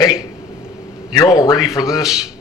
Hey, you all ready for this?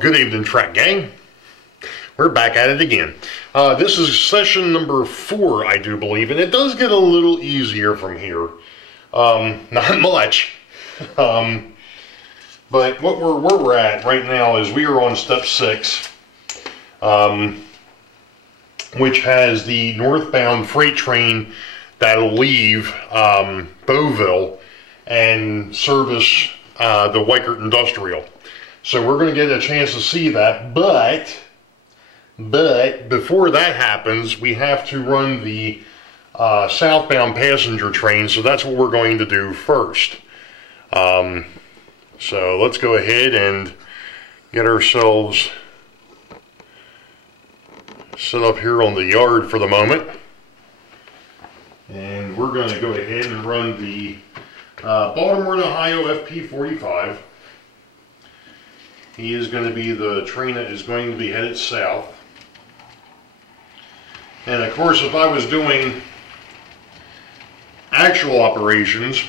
Good evening, track gang. We're back at it again. This is session number 4, I do believe, and it does get a little easier from here. Not much, but what we're at right now is we are on step 6, which has the northbound freight train that'll leave Boeville and service the Weikert Industrial. So we're going to get a chance to see that, but before that happens, we have to run the southbound passenger train, so that's what we're going to do first. So let's go ahead and get ourselves set up here on the yard for the moment. And we're going to go ahead and run the Baltimore to Ohio FP45. He is going to be the train that is going to be headed south. And of course, if I was doing actual operations,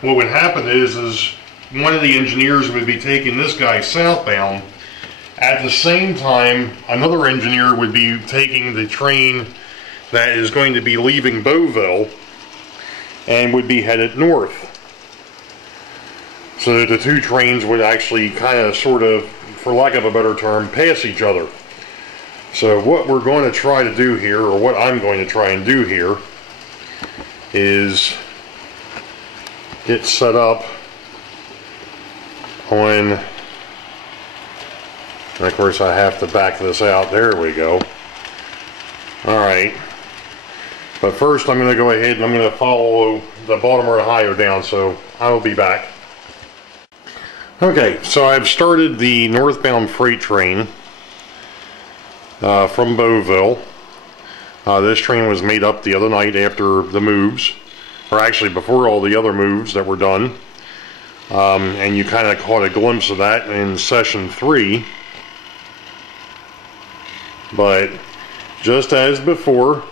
what would happen is one of the engineers would be taking this guy southbound. At the same time, another engineer would be taking the train that is going to be leaving Boeville and would be headed north. So the two trains would actually kind of, sort of, for lack of a better term, pass each other. So what we're going to try to do here, or what I'm going to try and do here, is get set up on, and of course I have to back this out. There we go. Alright. But first I'm going to go ahead and I'm going to follow the Baltimore to Ohio down, so I will be back. Okay, so I've started the northbound freight train from Boeville. This train was made up the other night after the moves, or actually before all the other moves that were done. And you kind of caught a glimpse of that in session 3. But just as before,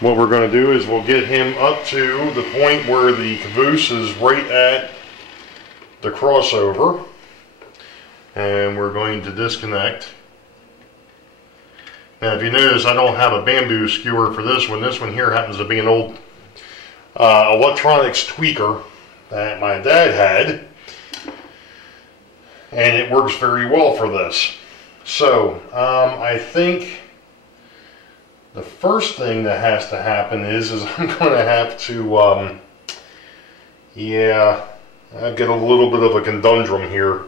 what we're going to do is we'll get him up to the point where the caboose is right at the crossover, and we're going to disconnect. Now if you notice, I don't have a bamboo skewer for this one. This one here happens to be an old electronics tweaker that my dad had, and it works very well for this. So I think the first thing that has to happen is I'm going to have to I get a little bit of a conundrum here.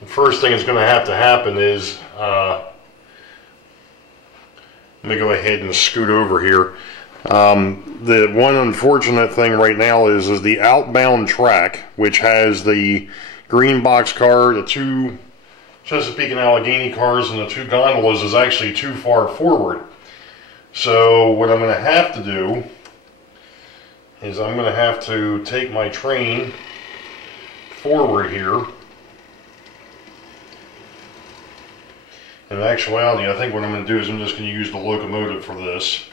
The first thing that's going to have to happen is, let me go ahead and scoot over here. The one unfortunate thing right now is the outbound track, which has the green box car, the 2 Chesapeake and Allegheny cars, and the 2 gondolas, is actually too far forward. So what I'm going to have to do is I'm going to have to take my train forward here In actuality, I think what I'm going to do is I'm just going to use the locomotive for this.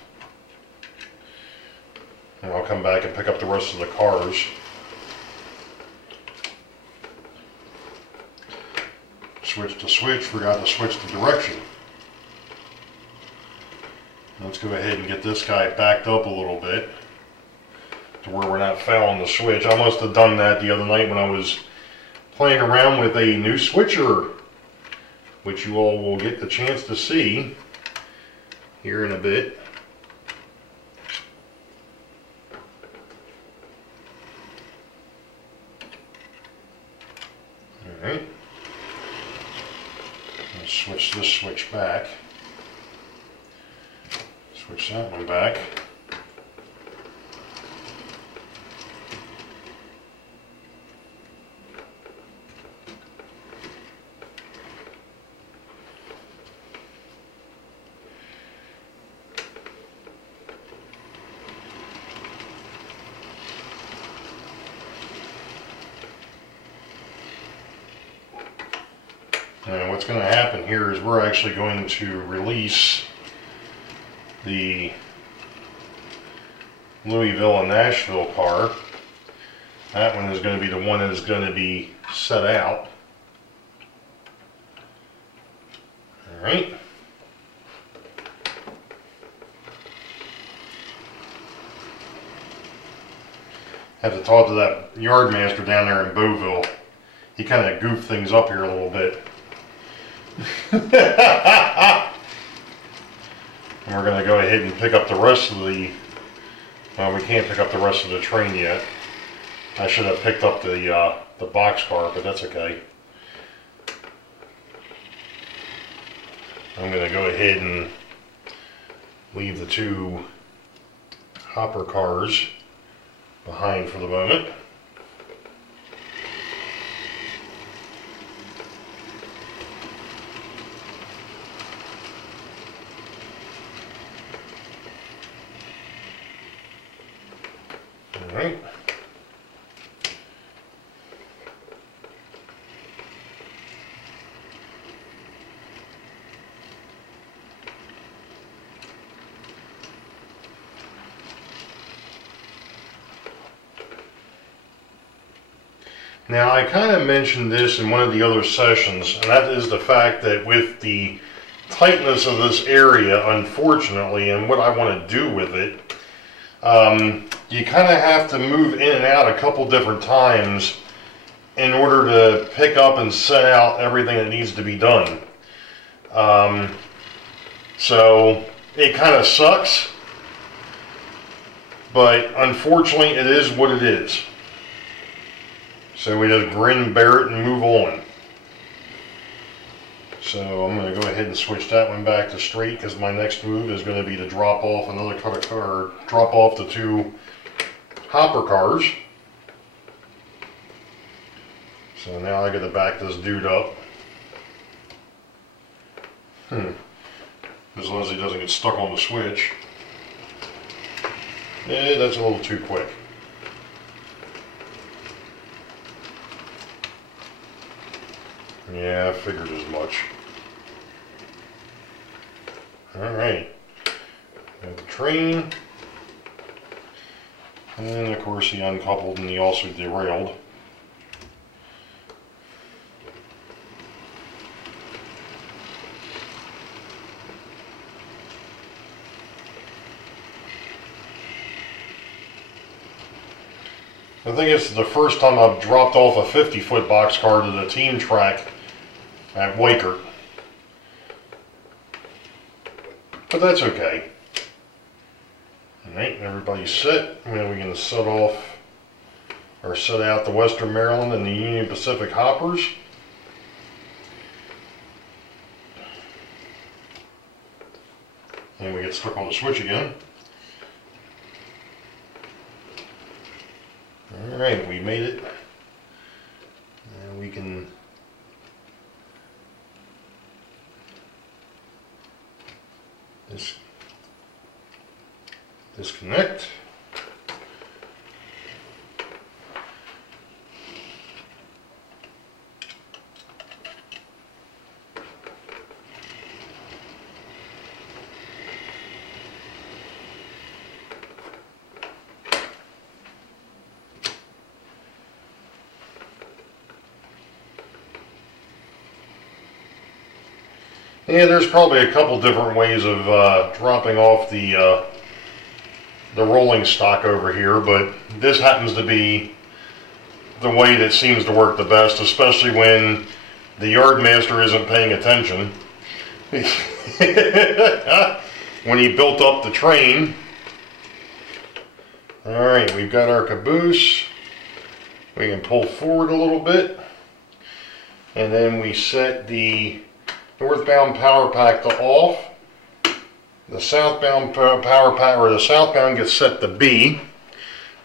And I'll come back and pick up the rest of the cars. Switch to switch, forgot to switch the direction. Let's go ahead and get this guy backed up a little bit to where we're not fouling the switch. I must have done that the other night when I was playing around with a new switcher, which you all will get the chance to see here in a bit. Alright. Let's switch this switch back. Switch that one back. And what's going to happen here is we're actually going to release the Louisville and Nashville car. That one is going to be the one that is going to be set out. Alright. Have to talk to that yard master down there in Boeville. He kind of goofed things up here a little bit. And we're going to go ahead and pick up the rest of the, well, we can't pick up the rest of the train yet. I should have picked up the boxcar, but that's okay. I'm going to go ahead and leave the two hopper cars behind for the moment. Alright. Now, I kind of mentioned this in one of the other sessions, and that is the fact that with the tightness of this area, unfortunately, and what I want to do with it, you kind of have to move in and out a couple different times in order to pick up and set out everything that needs to be done. So it kind of sucks, but unfortunately it is what it is. So we just grin, bear it, and move on. So I'm going to go ahead and switch that one back to straight, because my next move is going to be to drop off another cut of car, drop off the two hopper cars. So now I got to back this dude up. As long as he doesn't get stuck on the switch. That's a little too quick. Yeah, I figured as much. Alright. The train. And of course he uncoupled and he also derailed. I think it's the first time I've dropped off a 50-foot boxcar to the team track at Wakert. But that's okay. Alright, everybody's set. Now we're going to set off, or set out the Western Maryland and the Union Pacific hoppers. And we get stuck on the switch again. Alright, we made it. And we can disconnect. Yeah, there's probably a couple different ways of dropping off the rolling stock over here, but this happens to be the way that seems to work the best, especially when the yard master isn't paying attention. When he built up the train. Alright, we've got our caboose. We can pull forward a little bit. And then we set the northbound power pack to off. The southbound power pack, or the southbound, gets set to B,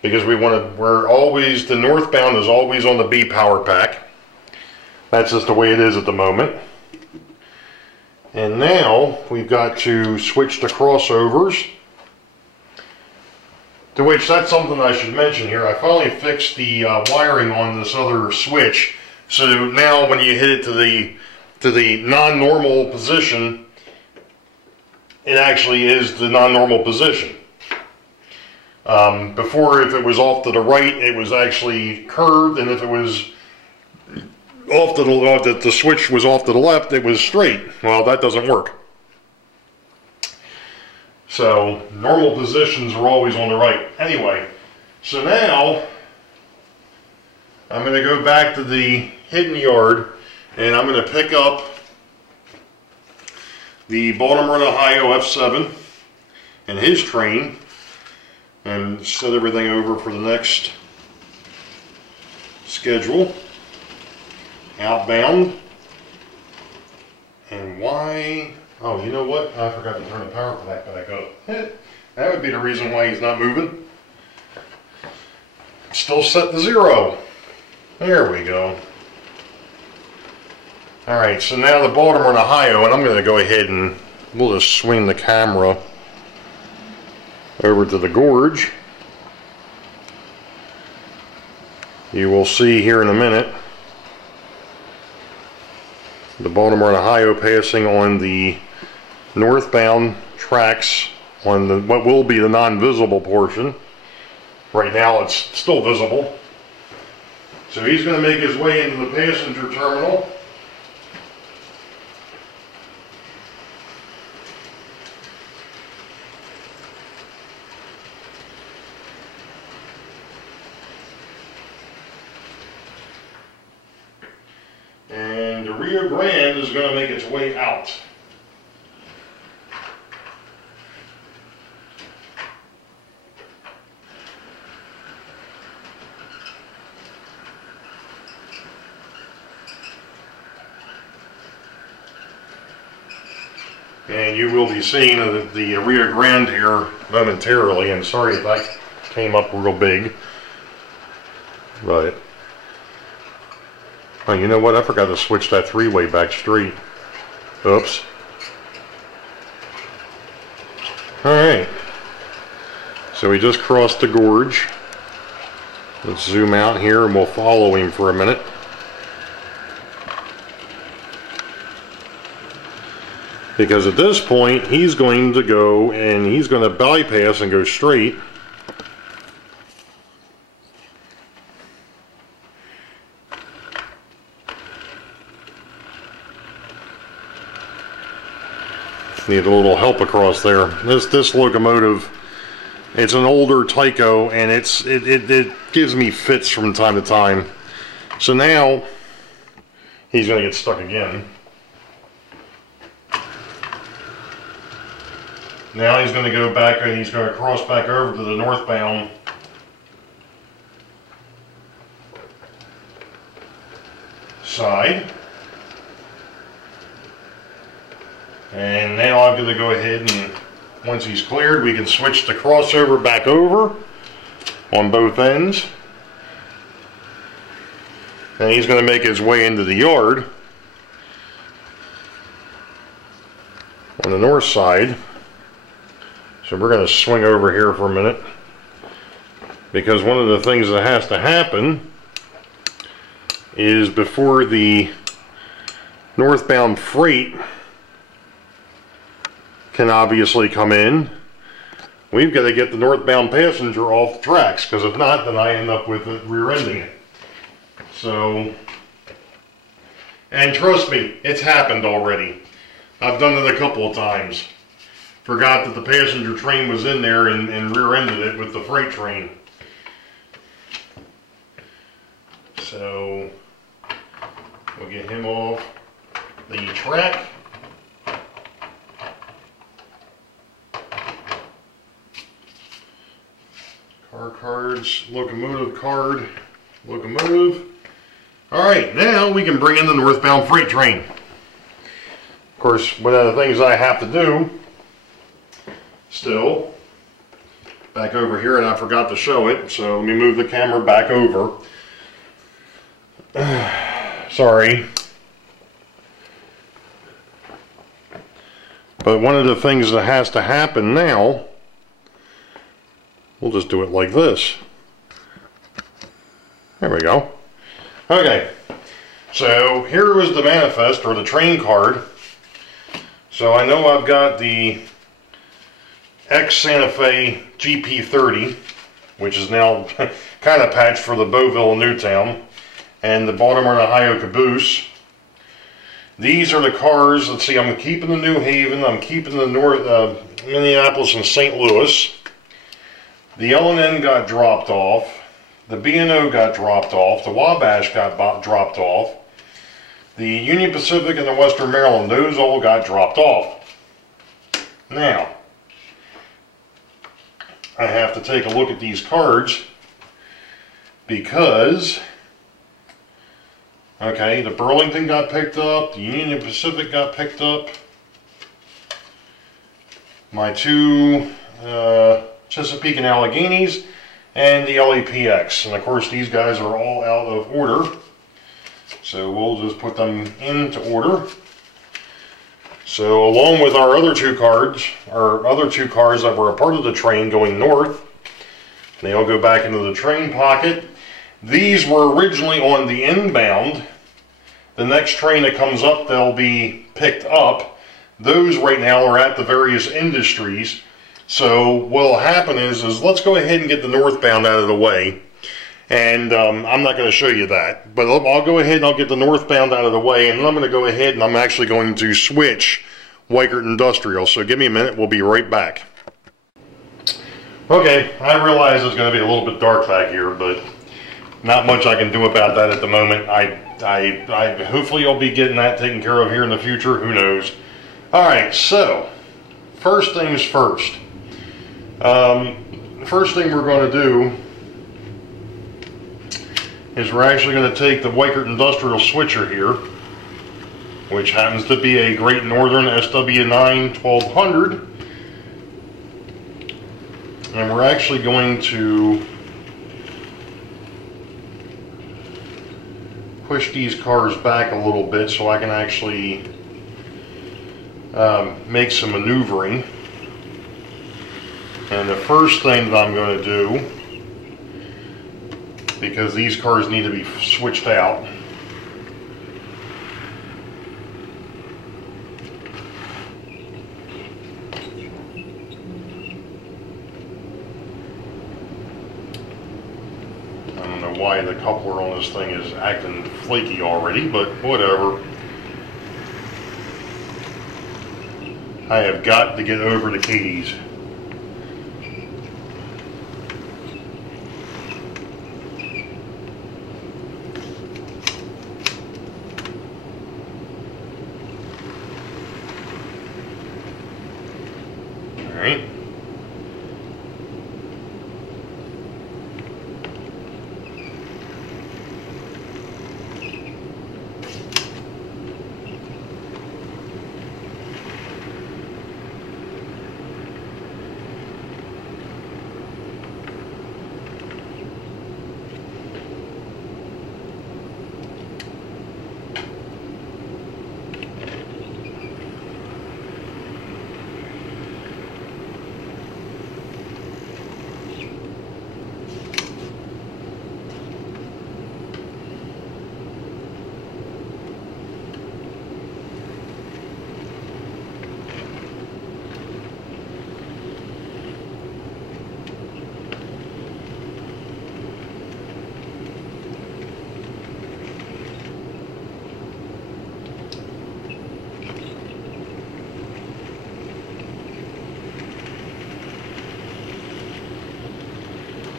because the northbound is always on the B power pack. That's just the way it is at the moment. And now we've got to switch to crossovers, to which that's something I should mention here. I finally fixed the wiring on this other switch, so now when you hit it to the non-normal position, it actually is the non-normal position. Before, if it was off to the right, it was actually curved, and if it was off to the switch was off to the left, it was straight. Well, that doesn't work. So normal positions are always on the right. Anyway, so now I'm going to go back to the hidden yard, and I'm going to pick up the Baltimore, Ohio F7 and his train and set everything over for the next schedule. Outbound. And why? Oh, you know what? I forgot to turn the power pack back up. That would be the reason why he's not moving. It's still set to 0. There we go. Alright, so now the Baltimore and Ohio, and I'm going to go ahead and we'll just swing the camera over to the gorge. You will see here in a minute the Baltimore and Ohio passing on the northbound tracks on what will be the non-visible portion. Right now it's still visible. So he's going to make his way into the passenger terminal. And the Rio Grande is going to make its way out. And you will be seeing the Rio Grande here momentarily, and sorry if that came up real big, but oh, you know what? I forgot to switch that three-way back straight. Oops. Alright. So we just crossed the gorge. Let's zoom out here and we'll follow him for a minute. Because at this point, he's going to go and he's going to bypass and go straight. Need a little help across there. This locomotive, it's an older Tyco, and it gives me fits from time to time. So now he's going to get stuck again. Now he's going to go back and he's going to cross back over to the northbound side. And now I'm going to go ahead and once he's cleared, we can switch the crossover back over on both ends. And he's going to make his way into the yard on the north side. So we're going to swing over here for a minute, because one of the things that has to happen is before the northbound freight can obviously come in, we've got to get the northbound passenger off the tracks, because if not, then I end up with it rear-ending it. So, and trust me, it's happened already. I've done it a couple of times. Forgot that the passenger train was in there and rear-ended it with the freight train. So we'll get him off the track. Car cards, locomotive card, locomotive. Alright, now we can bring in the northbound freight train. Of course, one of the things I have to do, still, back over here, and I forgot to show it, so let me move the camera back over. Sorry. But one of the things that has to happen now, we'll just do it like this. There we go. Okay, so here was the manifest, or the train card. So I know I've got the ex-Santa Fe GP30, which is now kind of patched for the Boeville and Newtown, and the Baltimore and Ohio caboose. These are the cars. Let's see, I'm keeping the New Haven, I'm keeping the Minneapolis and St. Louis. The L&N got dropped off. The B&O got dropped off. The Wabash got dropped off. The Union Pacific and the Western Maryland, those all got dropped off. Now, I have to take a look at these cards because, okay, the Burlington got picked up, the Union Pacific got picked up, my two Chesapeake and Alleghenies, and the LAPX. And of course these guys are all out of order, so we'll just put them into order. So along with our other two cards, that were a part of the train going north, they all go back into the train pocket. These were originally on the inbound. The next train that comes up, they'll be picked up. Those right now are at the various industries. So what'll happen is let's go ahead and get the northbound out of the way. And I'm not going to show you that, but I'll go ahead and I'll get the northbound out of the way, and then I'm going to go ahead and I'm actually going to switch Weichert Industrial. So give me a minute, we'll be right back. Okay, I realize it's going to be a little bit dark back here, but not much I can do about that at the moment. I hopefully I'll be getting that taken care of here in the future, who knows. Alright, so first things first. The first thing we're going to do is we're actually going to take the Weichert Industrial switcher here, which happens to be a Great Northern SW9 1200, and we're actually going to push these cars back a little bit so I can actually make some maneuvering. And the first thing that I'm going to do, because these cars need to be switched out, I don't know why the coupler on this thing is acting flaky already, but whatever. I have got to get over the keys. Alright.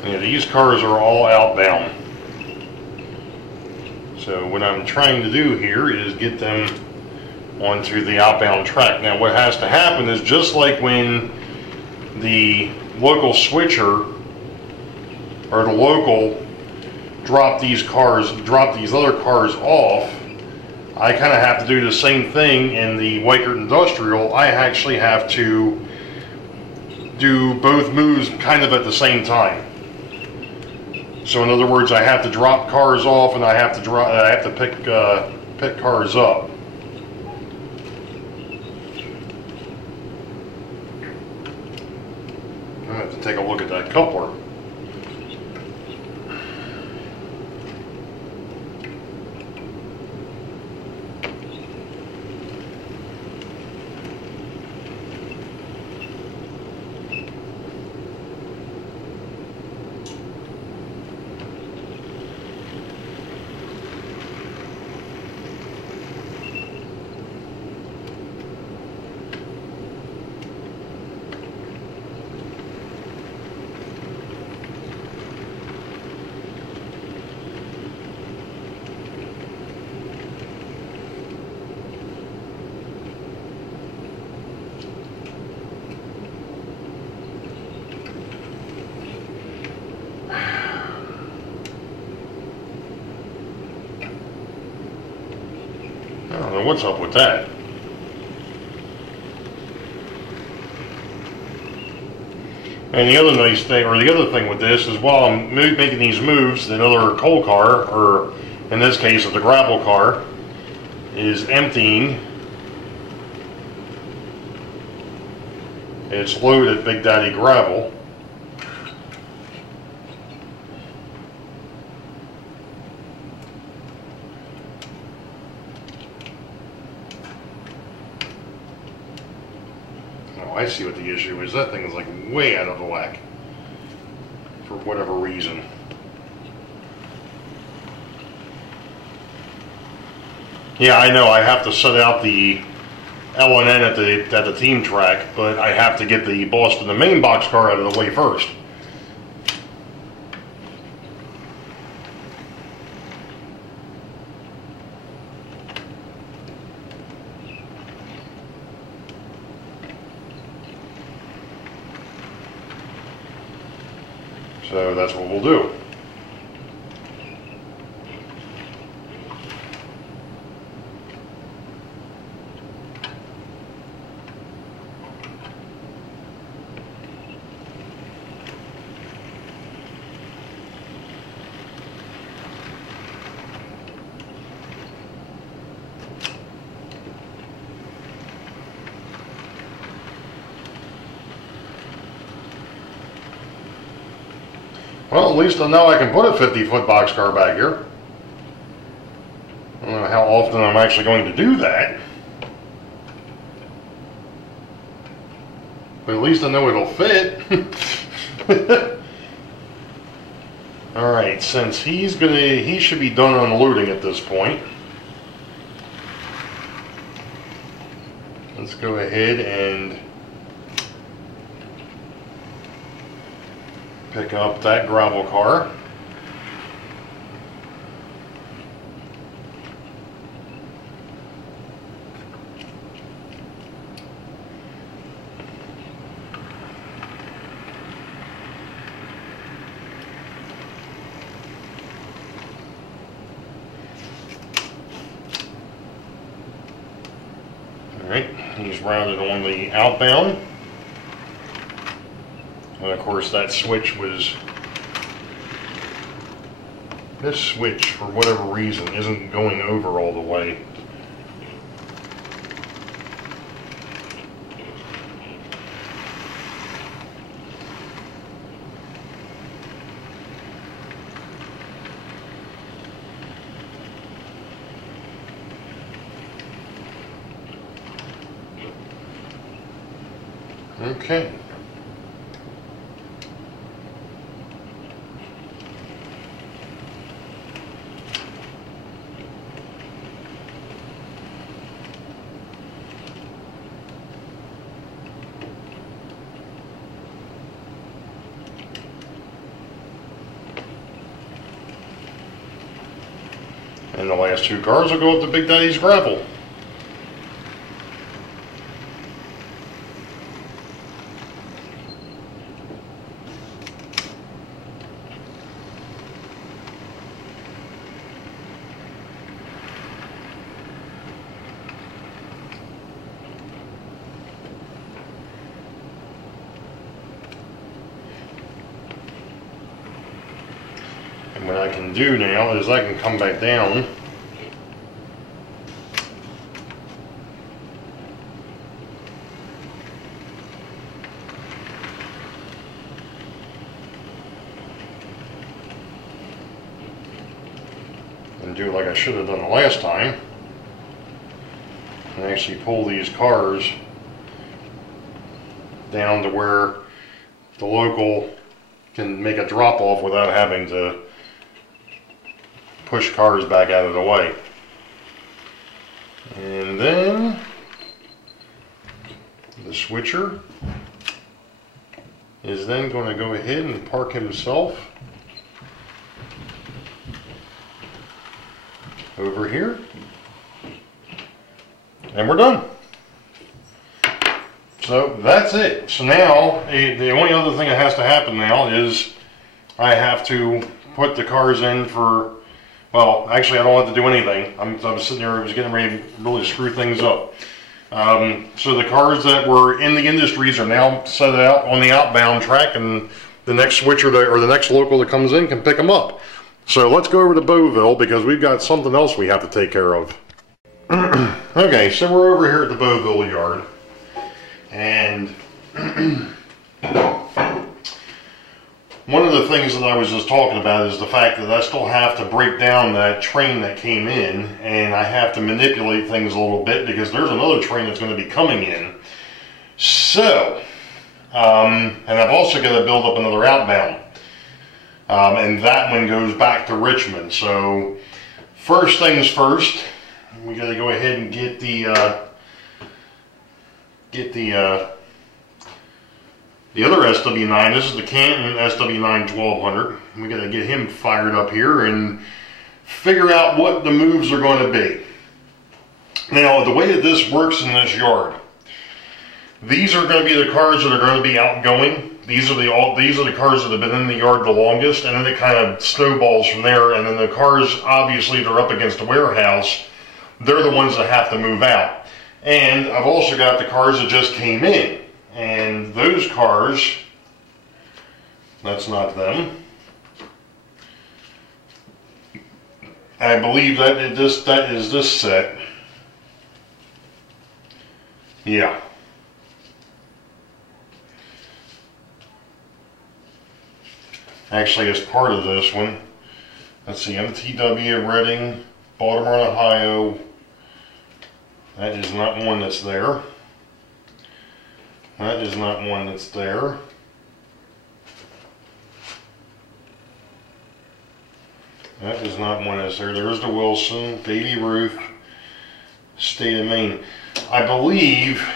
Yeah, these cars are all outbound. So what I'm trying to do here is get them onto the outbound track. Now what has to happen is, just like when the local switcher or the local drop these other cars off, I kind of have to do the same thing in the Weichert Industrial. I actually have to do both moves kind of at the same time. So in other words, I have to drop cars off and I have to pick cars up. I have to take a look at that coupler. I don't know what's up with that. And the other nice thing, or the other thing with this, is while I'm making these moves, the other coal car, or in this case the gravel car, is emptying its load at Big Daddy Gravel. I see what the issue is. That thing is like way out of whack for whatever reason. Yeah, I know I have to set out the L&N at the team track, but I have to get the boss from the main box car out of the way first. So that's what we'll do. Well, at least I know I can put a 50-foot boxcar back here. I don't know how often I'm actually going to do that, but at least I know it'll fit. Alright, since he should be done unloading at this point, let's go ahead and pick up that gravel car. Alright, he's routed on the outbound. And of course that switch was, this switch for whatever reason isn't going over all the way. Okay. the last two cars will go up to Big Daddy's gravel. And what I can do now is I can come back down and do like I should have done the last time and actually pull these cars down to where the local can make a drop off without having to push cars back out of the way. And then the switcher is then going to go ahead and park himself over here, and we're done. So that's it. So now the only other thing that has to happen now is I have to put the cars in for, well, actually I don't have to do anything. I'm sitting there, I was getting ready to really screw things up. So the cars that were in the Industries are now set out on the outbound track, and the next switcher or the next local that comes in can pick them up. So let's go over to Boeville because we've got something else we have to take care of. Okay, so we're over here at the Boeville yard, and one of the things that I was just talking about is the fact that I still have to break down that train that came in, and I have to manipulate things a little bit because there's another train that's going to be coming in. So, and I've also got to build up another outbound, and that one goes back to Richmond. So, first things first, we got to go ahead and get the other SW9. This is the Canton SW9 1200. We got to get him fired up here and figure out what the moves are going to be. Now, the way that this works in this yard, these are going to be the cars that are going to be outgoing. These are the cars that have been in the yard the longest, and then it kind of snowballs from there. And then the cars, obviously, they're up against the warehouse. They're the ones that have to move out. And I've also got the cars that just came in. And those cars, that's not them. I believe that is this set. Yeah. Actually, as part of this one, let's see, MTW, Reading, Baltimore, Ohio. That is not one that's there. That is not one that's there. That is not one that's there. There's the Wilson, Baby Ruth, State of Maine. I believe,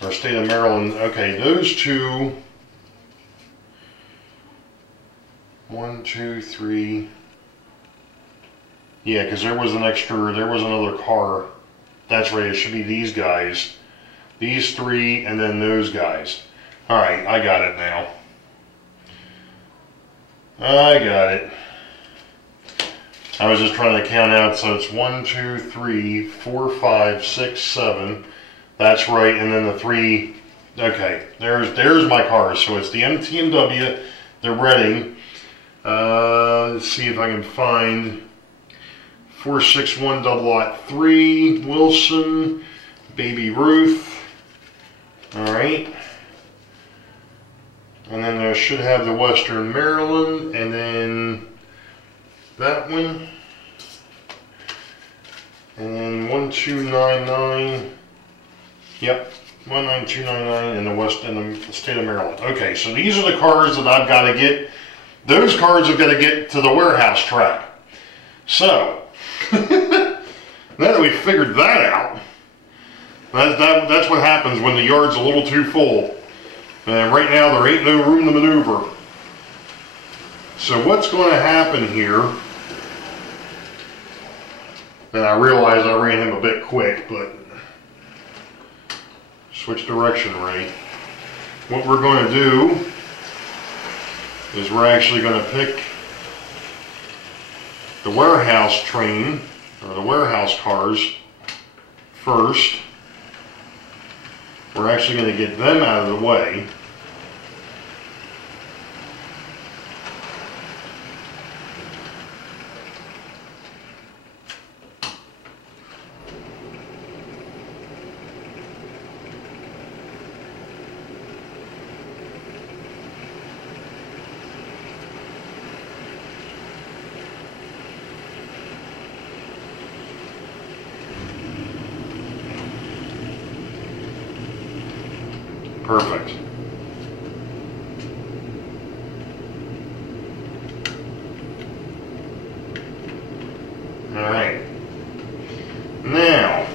or State of Maryland. Okay, those two. 1, 2, 3. Yeah, because there was another car. That's right, it should be these guys. These three, and then those guys. Alright, I got it now. I got it. I was just trying to count out, so it's 1, 2, 3, 4, 5, 6, 7. That's right, and then the 3. Okay, there's my cars. So it's the MTW, the Reading. Let's see if I can find 461 003, Wilson, Baby Ruth. Alright. And then I should have the Western Maryland, and then that one. And then 12999. Yep, 19299 in the state of Maryland. Okay, so these are the cars that I've got to get. Those cars have got to get to the warehouse track. So, now that we figured that out, that's what happens when the yard's a little too full. And right now there ain't no room to maneuver. So what's going to happen here And I realized I ran him a bit quick, but switch direction, Ray. What we're going to do is we're actually going to pick the warehouse train, or the warehouse cars, first. We're actually going to get them out of the way. Perfect. All right. Now,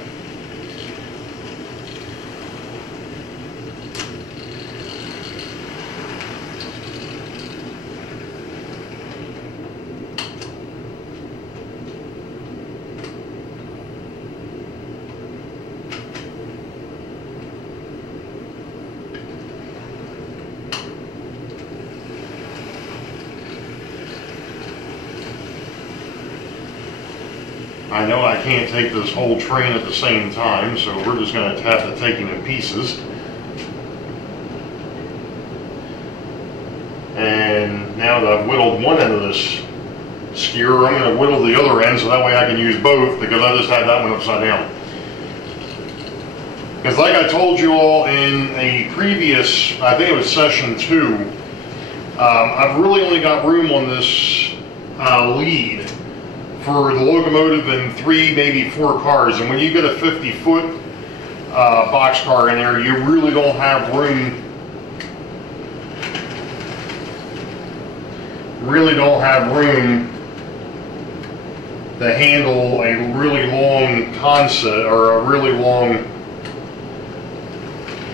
I know I can't take this whole train at the same time, so we're just going to have to take it in pieces. And now that I've whittled one end of this skewer, I'm going to whittle the other end so that way I can use both, because I just had that one upside down. Because like I told you all in a previous, I think it was session 2, I've really only got room on this lead for the locomotive and 3, maybe 4 cars. And when you get a 50-foot boxcar in there, you really don't have room. To handle a really long concept or a really long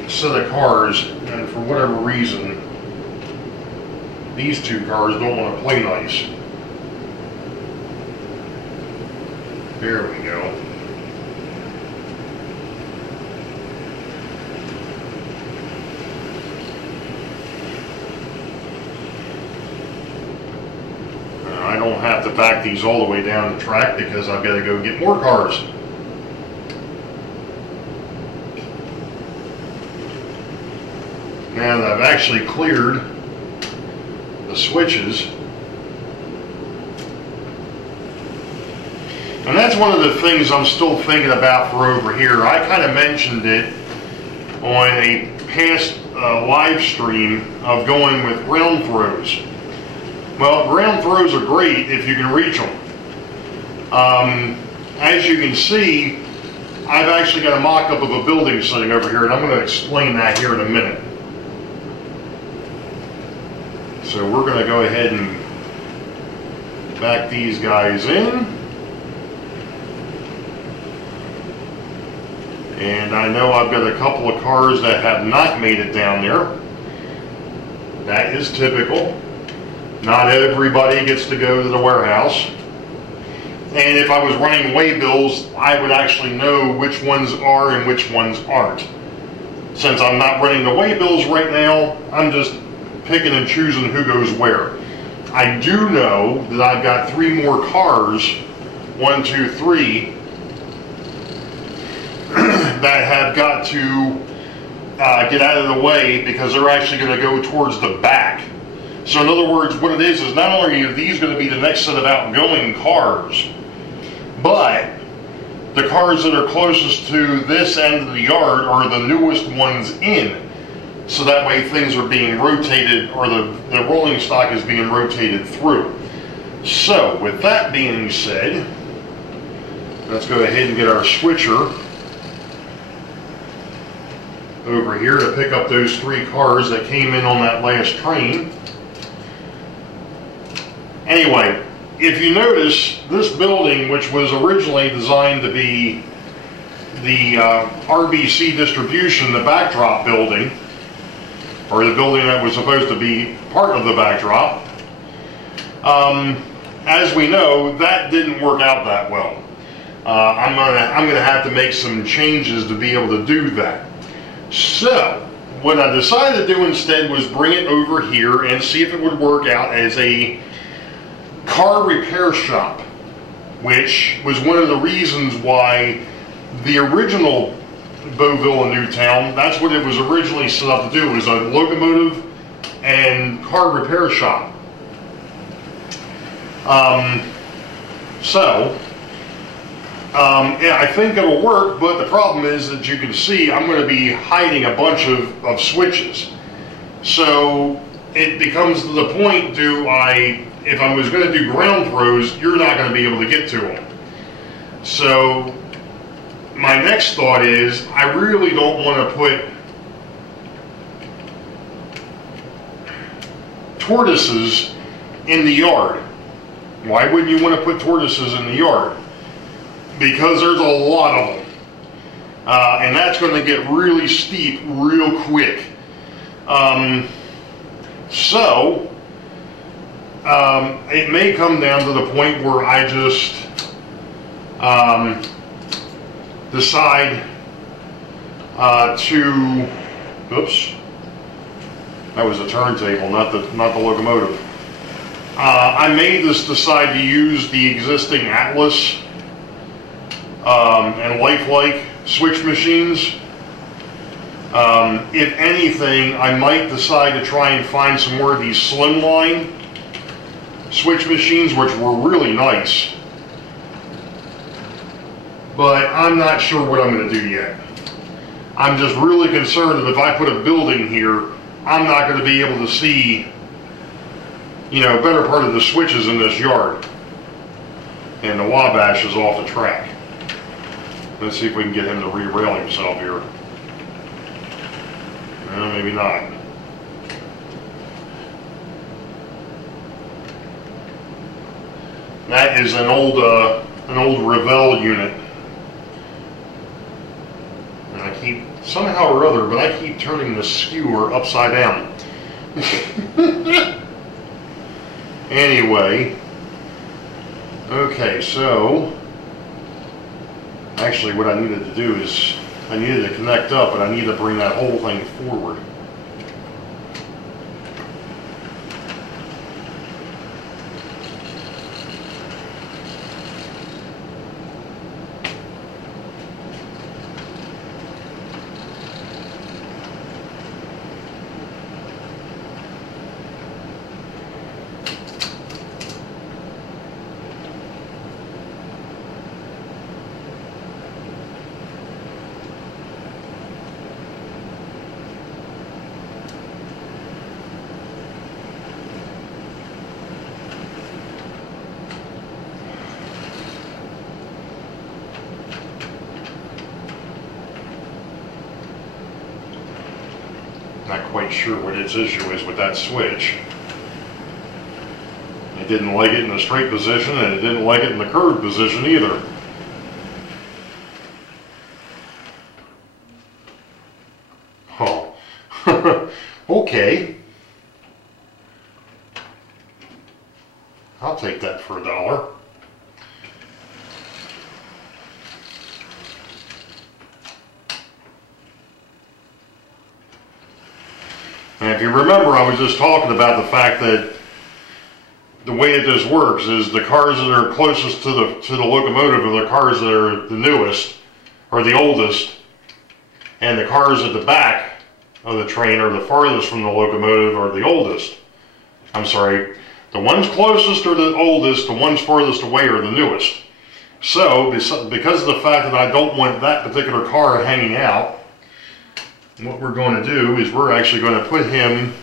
set of cars. And for whatever reason, these 2 cars don't want to play nice. There we go. I don't have to back these all the way down the track because I've got to go get more cars. Now that I've actually cleared the switches, and that's one of the things I'm still thinking about for over here. I kind of mentioned it on a past live stream of going with ground throws. Well, ground throws are great if you can reach them. As you can see, I've actually got a mock-up of a building sitting over here, and I'm going to explain that here in a minute. So we're going to go ahead and back these guys in. And I know I've got a couple of cars that have not made it down there. That is typical. Not everybody gets to go to the warehouse. And if I was running waybills, I would actually know which ones are and which ones aren't. Since I'm not running the waybills right now, I'm just picking and choosing who goes where. I do know that I've got 3 more cars, 1, 2, 3, that have got to get out of the way because they're actually going to go towards the back. So in other words, what it is not only are these going to be the next set of outgoing cars, but the cars that are closest to this end of the yard are the newest ones in. So that way things are being rotated, or the rolling stock is being rotated through. So with that being said, let's go ahead and get our switcher over here to pick up those 3 cars that came in on that last train. Anyway, if you notice, this building, which was originally designed to be the RBC distribution, the backdrop building, or the building that was supposed to be part of the backdrop, as we know, that didn't work out that well. I'm gonna have to make some changes to be able to do that. So what I decided to do instead was bring it over here and see if it would work out as a car repair shop, which was one of the reasons why the original Boeville in Newtown, that's what it was originally set up to do, was a locomotive and car repair shop. Yeah, I think it'll work, but the problem is that you can see I'm going to be hiding a bunch of switches. So it becomes to the point, if I was going to do ground throws, you're not going to be able to get to them. So my next thought is, I really don't want to put tortoises in the yard. Why wouldn't you want to put tortoises in the yard? Because there's a lot of them. And that's going to get really steep real quick. It may come down to the point where I just decide oops, that was a turntable, not the locomotive. I may just decide to use the existing Atlas and lifelike switch machines. If anything, I might decide to try and find some more of these slimline switch machines, which were really nice. But I'm not sure what I'm going to do yet. I'm just really concerned that if I put a building here, I'm not going to be able to see, you know, better part of the switches in this yard. And the Wabash is off the track. Let's see if we can get him to re-rail himself here. Maybe not. That is an old Boeville unit. And I keep, somehow or other, but I keep turning the skewer upside down. Anyway. Okay, so actually what I needed to do is I needed to connect up, but I need to bring that whole thing forward. Not quite sure what its issue is with that switch. It didn't like it in the straight position, and it didn't like it in the curved position either. Oh. Okay. I'll take that for $1. And if you remember, I was just talking about the fact that the way that this works is the cars that are closest to the locomotive are the cars that are the newest or the oldest, and the cars at the back of the train are the farthest from the locomotive or the oldest. I'm sorry, the ones closest are the oldest, the ones farthest away are the newest. So because of the fact that I don't want that particular car hanging out, what we're going to do is we're actually going to put him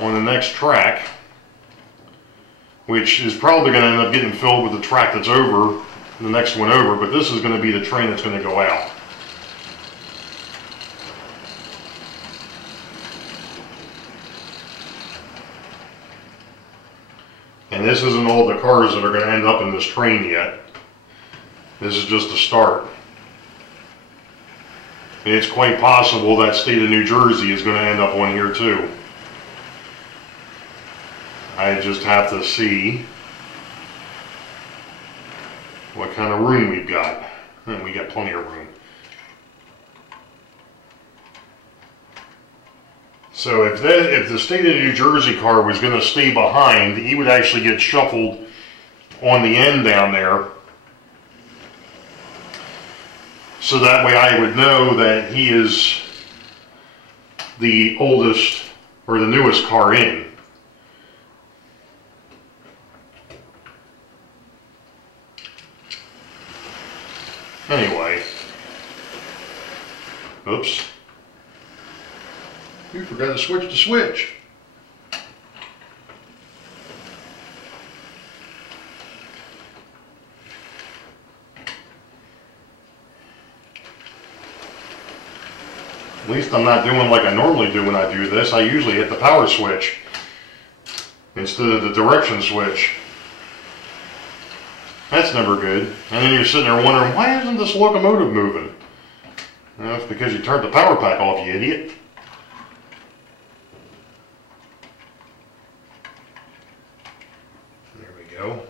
on the next track, which is probably going to end up getting filled with the track that's over, the next one over, but this is going to be the train that's going to go out. And this isn't all the cars that are going to end up in this train yet. This is just a start. It's quite possible that state of New Jersey is going to end up on here too. I just have to see what kind of room we've got. And we got plenty of room. So if the state of New Jersey car was going to stay behind, he would actually get shuffled on the end down there. So that way I would know that he is the oldest or the newest car in. Anyway. Oops. You forgot to switch the switch. At least I'm not doing like I normally do when I do this. I usually hit the power switch instead of the direction switch. That's never good. And then you're sitting there wondering, why isn't this locomotive moving? Well, it's because you turned the power pack off, you idiot. There we go.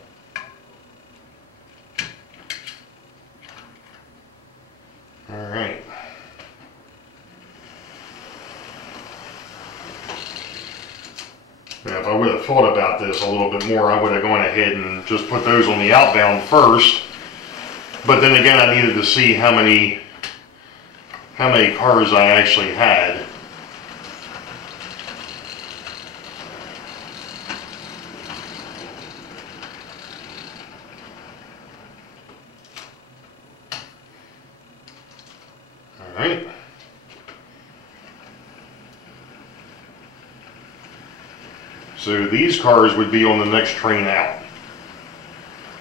All right. Now, if I would have thought about this a little bit more, I would have gone ahead and just put those on the outbound first. But then again, I needed to see how many cars I actually had. All right. So these cars would be on the next train out.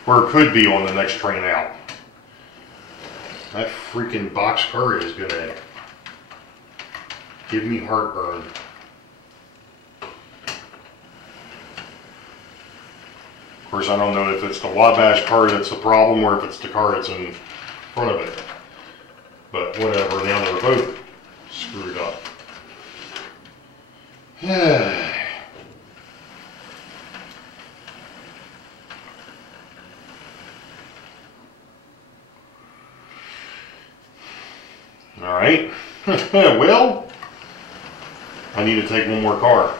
Or could be on the next train out. That freaking boxcar is gonna give me heartburn. Of course, I don't know if it's the Wabash car that's the problem or if it's the car that's in front of it. But whatever, now they're both screwed up. Alright, well, I need to take one more car.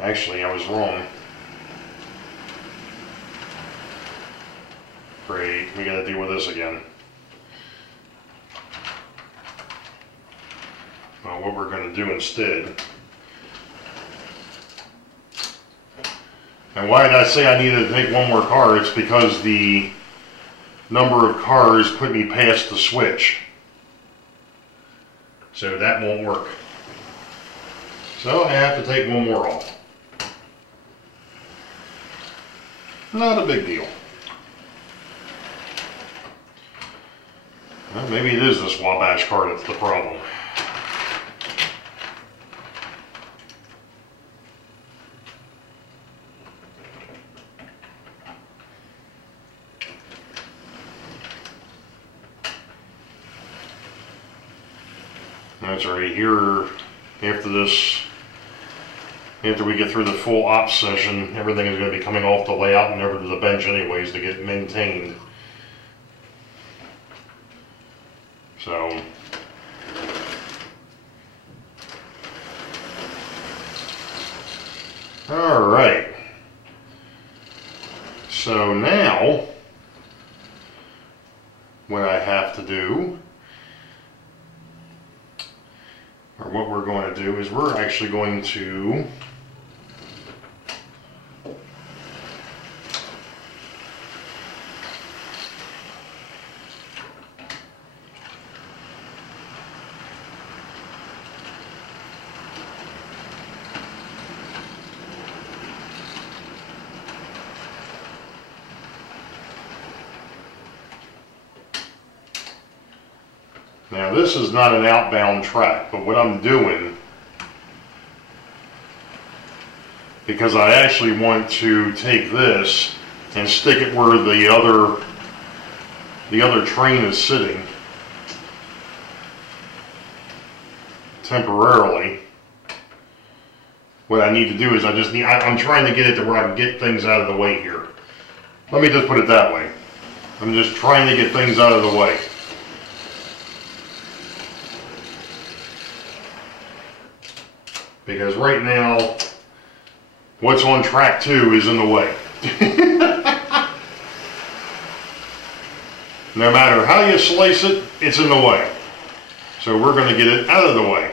Actually, I was wrong. Great, we gotta deal with this again. Well, what we're gonna do instead. And why did I say I needed to take one more car? It's because the number of cars put me past the switch. So that won't work. So I have to take one more off. Not a big deal. Well, maybe it is this Wabash car that's the problem. That's right, here, after we get through the full ops session, everything is going to be coming off the layout and over to the bench anyways to get maintained. So, alright. So now, what I have to do, or what we're going to do, is we're actually going to now this is not an outbound track, but what I'm doing, because I actually want to take this and stick it where the other train is sitting temporarily. what I need to do is I'm trying to get it to where I can get things out of the way here. Let me just put it that way. I'm just trying to get things out of the way. Because right now, what's on track 2 is in the way. No matter how you slice it, it's in the way. So we're going to get it out of the way.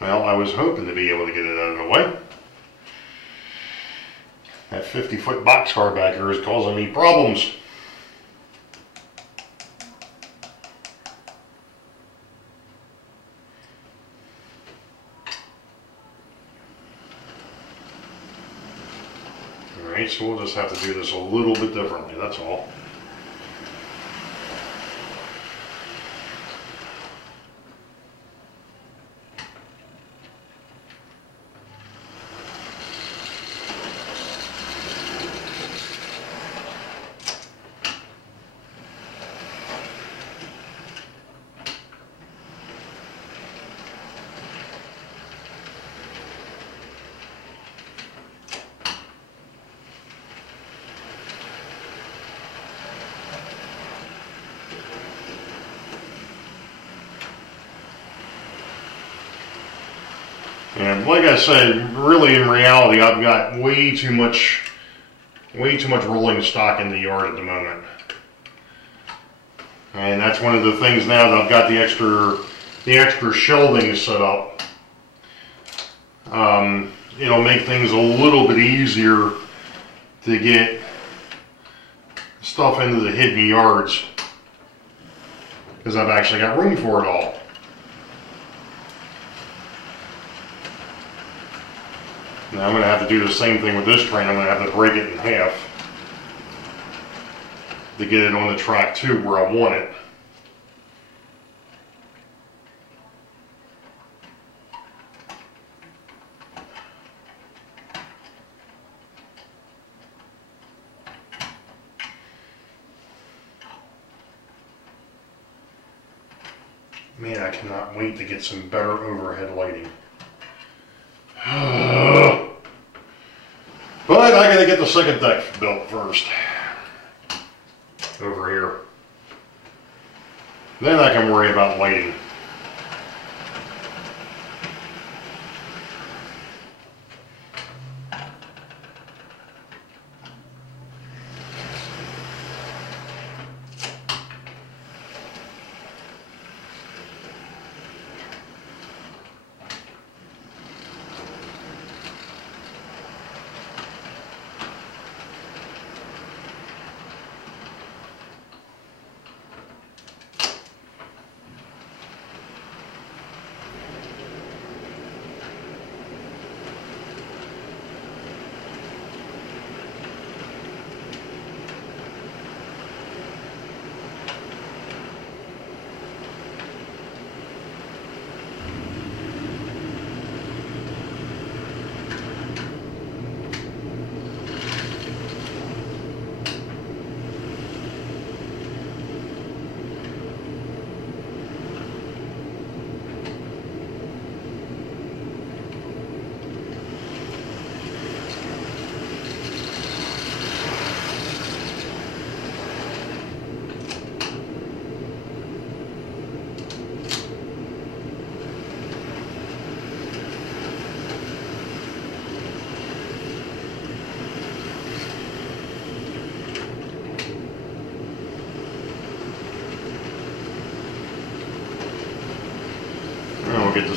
Well, I was hoping to be able to get it out of the way. That 50-foot boxcar back here is causing me problems. Alright, so we'll just have to do this a little bit differently, that's all. And like I said, really in reality, I've got way too much rolling stock in the yard at the moment. And that's one of the things now that I've got the extra shelving set up. It'll make things a little bit easier to get stuff into the hidden yards, because I've actually got room for it all. Now I'm going to have to do the same thing with this train. I'm going to have to break it in half to get it on the track 2 where I want it. Man, I cannot wait to get some better overhead lighting. But I gotta get the second deck built first. Over here. Then I can worry about lighting.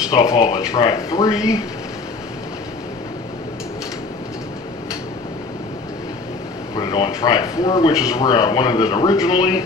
stuff off of track 3. Put it on track 4, which is where I wanted it originally.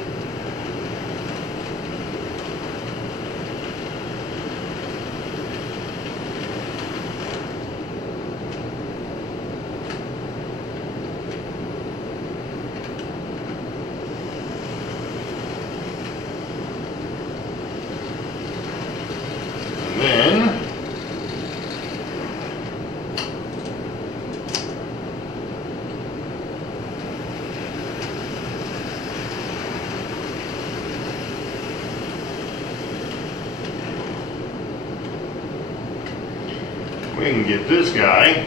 We can get this guy.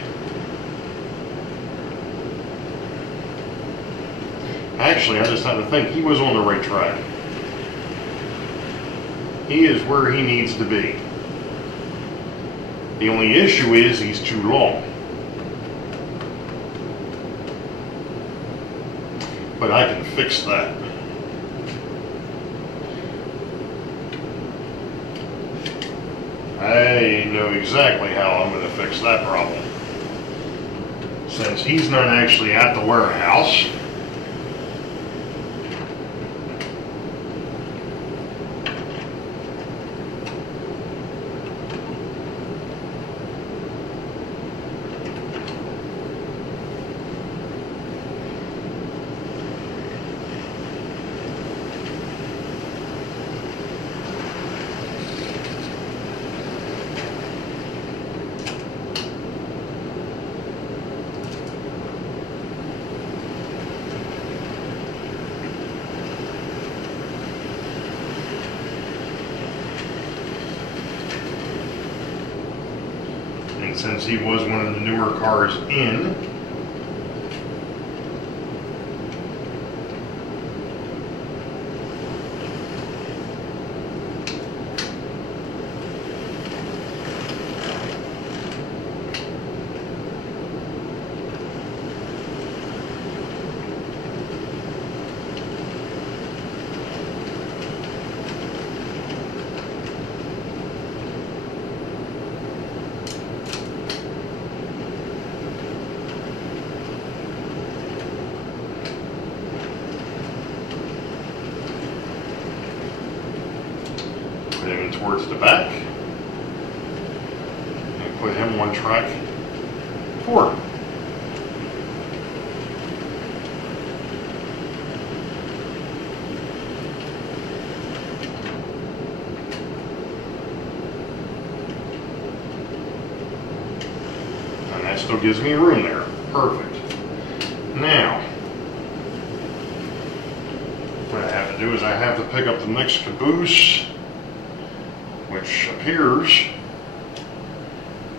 Actually, I just had to think, he was on the right track. He is where he needs to be. The only issue is he's too long. But I can fix that. I know exactly how I'm going to fix that problem. Since he's not actually at the warehouse, since he was one of the newer cars in, him towards the back and put him on track 4. And that still gives me room there. Perfect. Now, what I have to do is I have to pick up the next caboose, which appears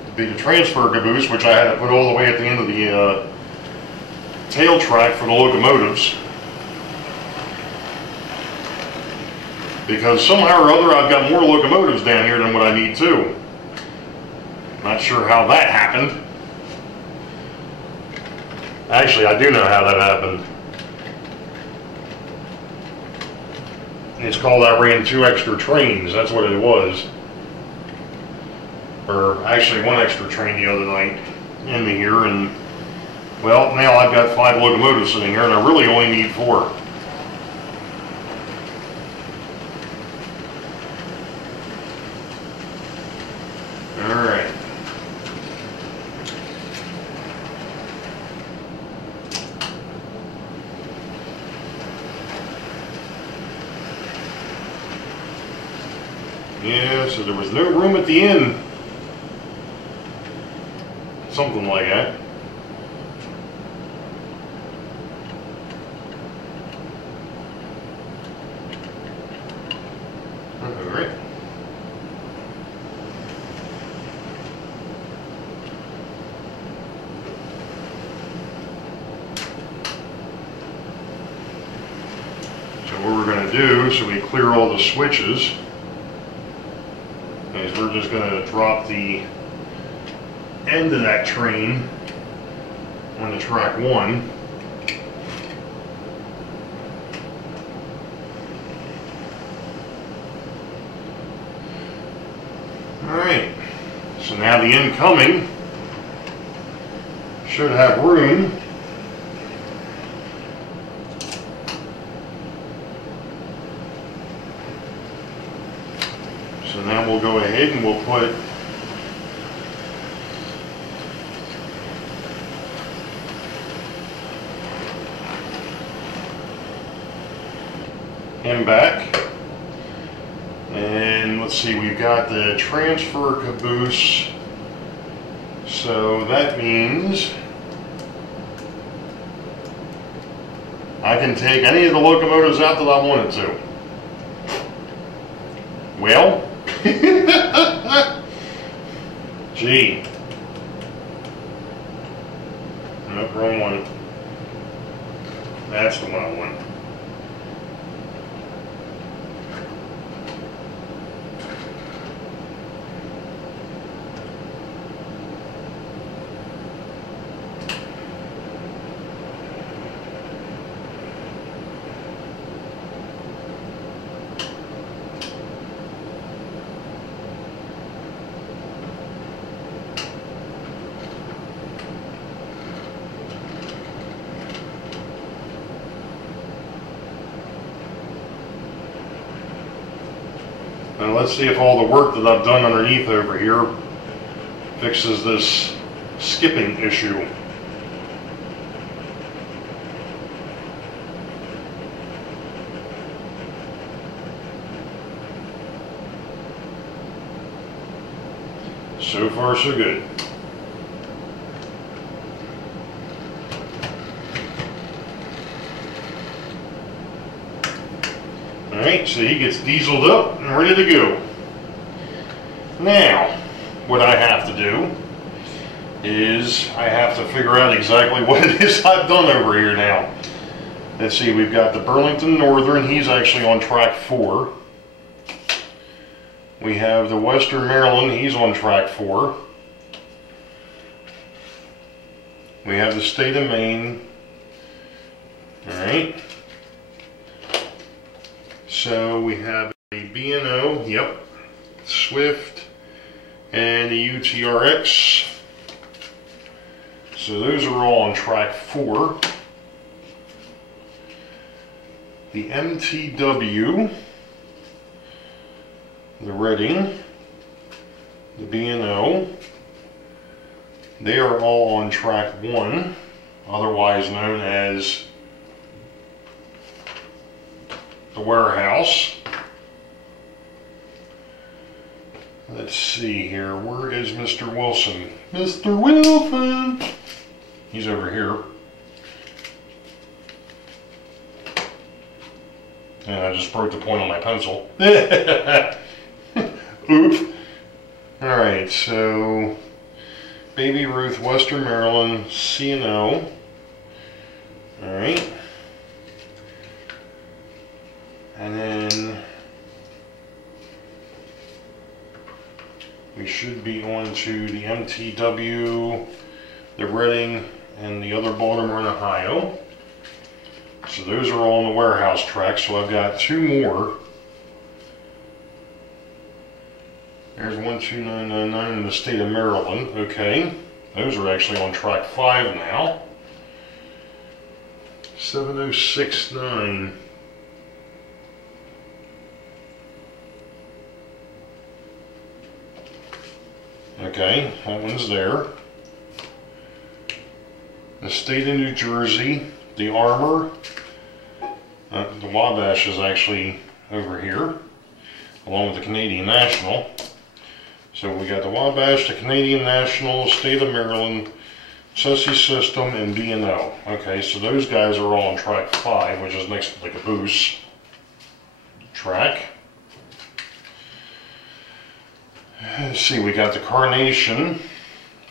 to be the transfer caboose, which I had to put all the way at the end of the tail track for the locomotives. Because somehow or other I've got more locomotives down here than what I need to. Not sure how that happened. Actually, I do know how that happened. It's called I ran 2 extra trains. That's what it was. Or actually 1 extra train the other night into here, and well, now I've got 5 locomotives sitting here and I really only need 4. Alright. Yeah, so there was no room at the end. Something like that. Alright. So what we're going to do, so we clear all the switches, is we're just going to drop the end of that train on the track 1. Alright. now the incoming should have room. So now we'll go ahead and we'll put him back. And let's see, we've got the transfer caboose. So that means I can take any of the locomotives out that I wanted to. Well, gee. Nope, wrong one. That's the one I want. Now let's see if all the work that I've done underneath over here fixes this skipping issue. So far, so good. Alright, so he gets dieseled up and ready to go. Now, what I have to do is I have to figure out exactly what it is I've done over here now. Let's see, we've got the Burlington Northern, he's actually on track 4. We have the Western Maryland, he's on track 4. We have the State of Maine. Alright. So we have a B&O, yep, Swift, and a UTRX. So those are all on track 4. The MTW, the Reading, the B&O, they are all on track 1, otherwise known as the warehouse. Let's see here, where is Mr. Wilson? Mr. Wilson! He's over here. And I just broke the point on my pencil. Oop. Alright, so Baby Ruth, Western Maryland, C&O. Alright. And then we should be on to the MTW, the Reading, and the other Baltimore and Ohio. So those are all on the warehouse track. So I've got 2 more. There's 12999 in the State of Maryland. Okay, those are actually on track 5 now. 7069. Okay, that one's there. The State of New Jersey, the Armor, the Wabash is actually over here, along with the Canadian National. So we got the Wabash, the Canadian National, State of Maryland, Sussy System, and B&O. Okay, so those guys are all on track 5, which is next to the caboose track. Let's see, we got the Carnation,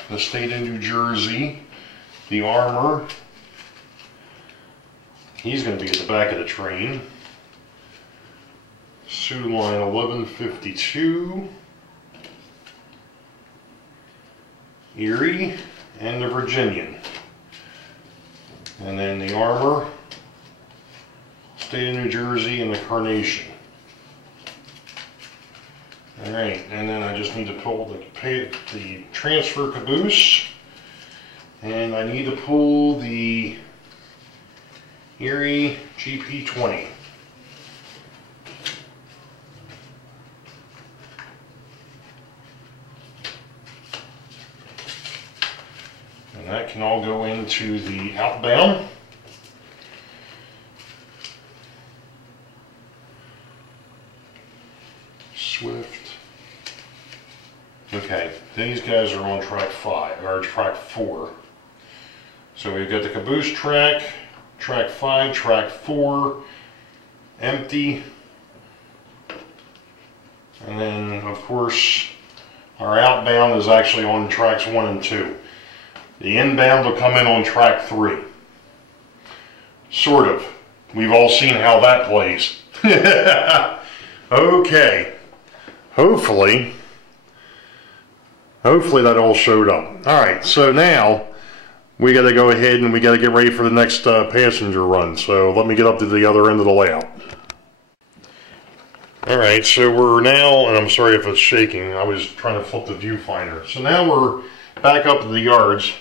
the State of New Jersey, the Armor. He's going to be at the back of the train. Sioux Line 1152, Erie, and the Virginian. And then the Armor, State of New Jersey, and the Carnation. Alright, and then I just need to pull the transfer caboose, and I need to pull the Erie GP20. And that can all go into the outbound. Swift. Okay, these guys are on track 5, or track 4. So we've got the caboose track, track 5, track 4, empty. And then, of course, our outbound is actually on tracks 1 and 2. The inbound will come in on track 3. Sort of. We've all seen how that plays. Okay. Hopefully that all showed up. Alright, so now we got to go ahead and we got to get ready for the next passenger run. So let me get up to the other end of the layout. Alright, so we're now, and I'm sorry if it's shaking, I was trying to flip the viewfinder. So now we're back up to the yards.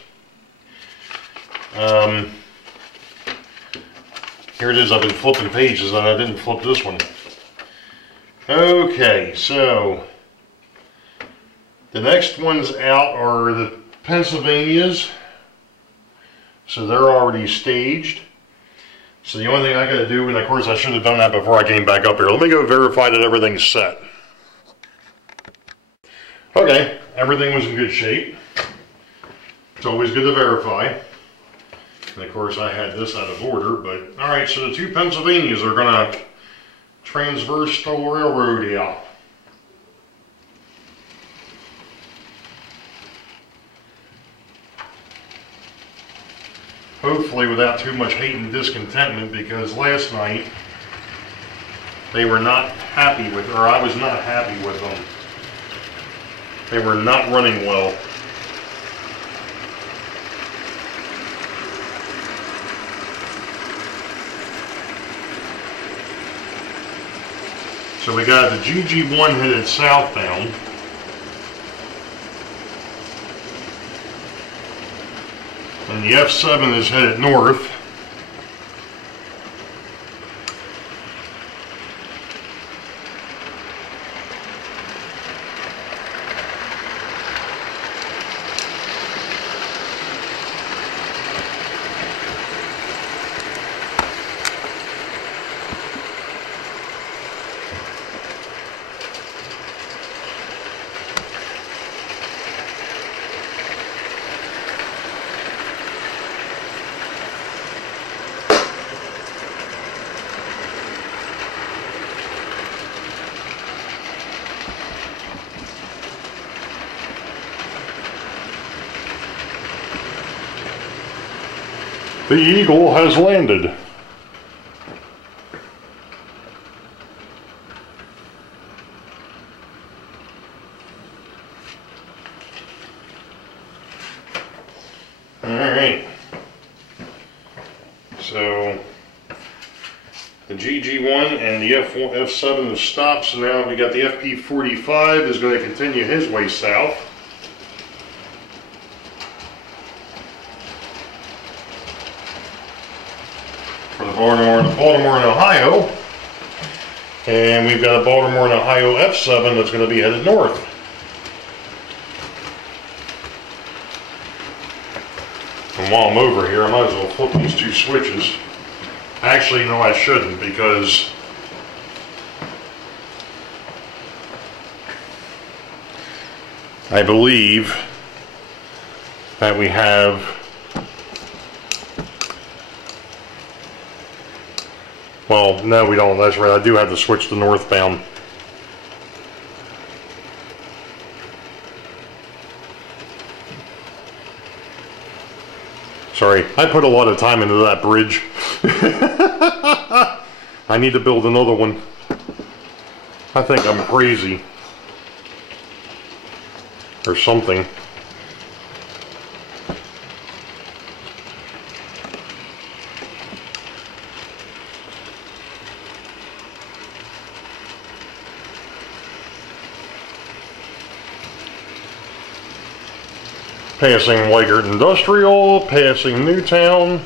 Here it is, I've been flipping pages and I didn't flip this one. Okay, so the next ones out are the Pennsylvanias. So they're already staged. So the only thing I got to do, and of course I should have done that before I came back up here. Let me go verify that everything's set. Okay, everything was in good shape. It's always good to verify. And of course I had this out of order, but alright, so the 2 Pennsylvanias are going to transverse the railroad out. Hopefully without too much hate and discontentment, because last night they were not happy with, or I was not happy with them. They were not running well. So we got the GG1 headed southbound. And the F7 is headed north. The Eagle has landed. Alright. So the GG1 and the F7 have stopped, so now we got the FP45 is going to continue his way south. For the Baltimore and Ohio, and we've got a Baltimore and Ohio F7 that's going to be headed north. And while I'm over here, I might as well flip these 2 switches. Actually, no, I shouldn't, because I believe that we have, well, no, we don't. That's right. I do have to switch to northbound. Sorry, I put a lot of time into that bridge. I need to build another one. I think I'm crazy. Or something. Passing Weigert Industrial, passing Newtown,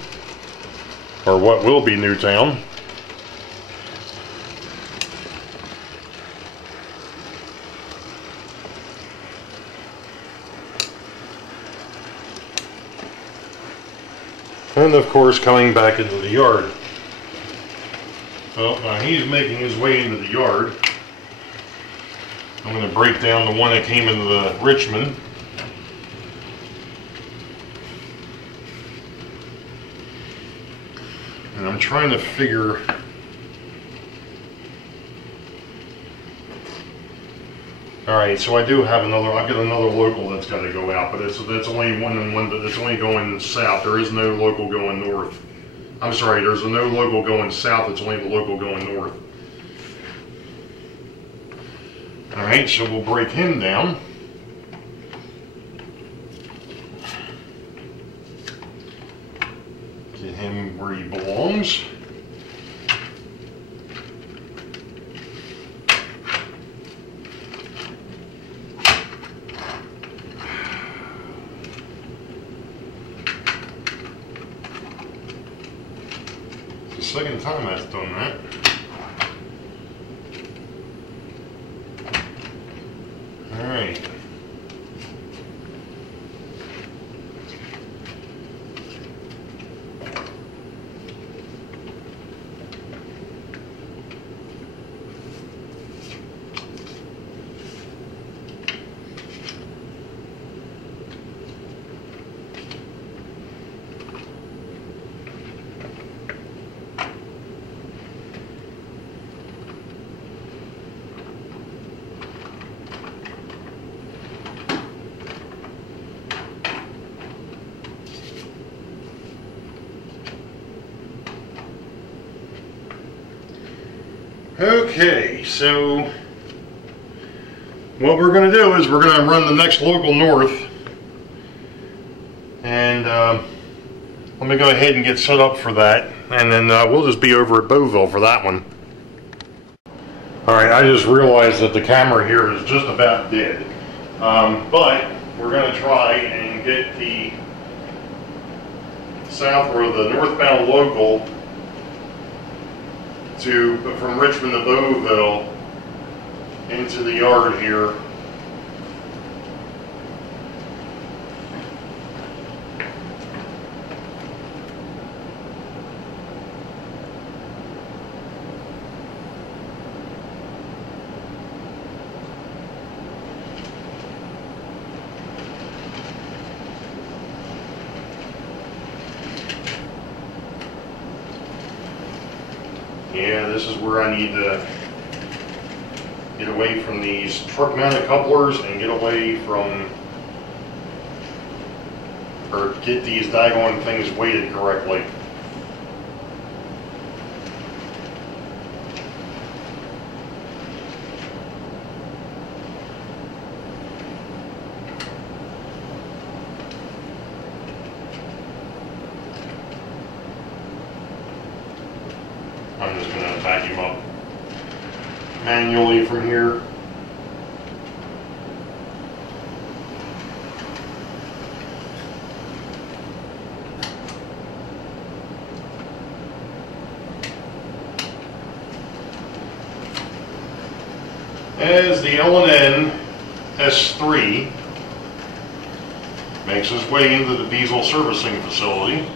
or what will be Newtown. And of course coming back into the yard. Well, now he's making his way into the yard. I'm going to break down the one that came into the Richmond. And I'm trying to figure alright, so I do have another, I've got another local that's got to go out, but that's only one that's only going south. There is no local going north. I'm sorry, there's no local going south, it's only the local going north. Alright, so we'll break him down. Get him where he belongs. It's the second time I've done that. Alright. Okay, so what we're going to do is we're going to run the next local north, and let me go ahead and get set up for that, and then we'll just be over at Boeville for that one. Alright, I just realized that the camera here is just about dead, but we're going to try and get the south or the northbound local from Richmond to Boeville into the yard here. Yeah, this is where I need to get away from these truck-mounted couplers and get away from, or get these daggone things weighted correctly. I'm just going to vacuum up manually from here. As the L&N S3 makes its way into the diesel servicing facility,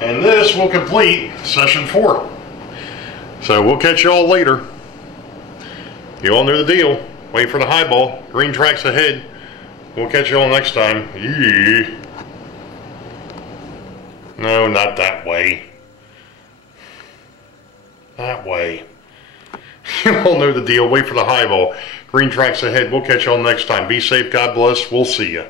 and this will complete session 4. So we'll catch you all later. You all know the deal. Wait for the highball. Green tracks ahead. We'll catch you all next time. Eee. No, not that way. That way. You all know the deal. Wait for the highball. Green tracks ahead. We'll catch you all next time. Be safe. God bless. We'll see you.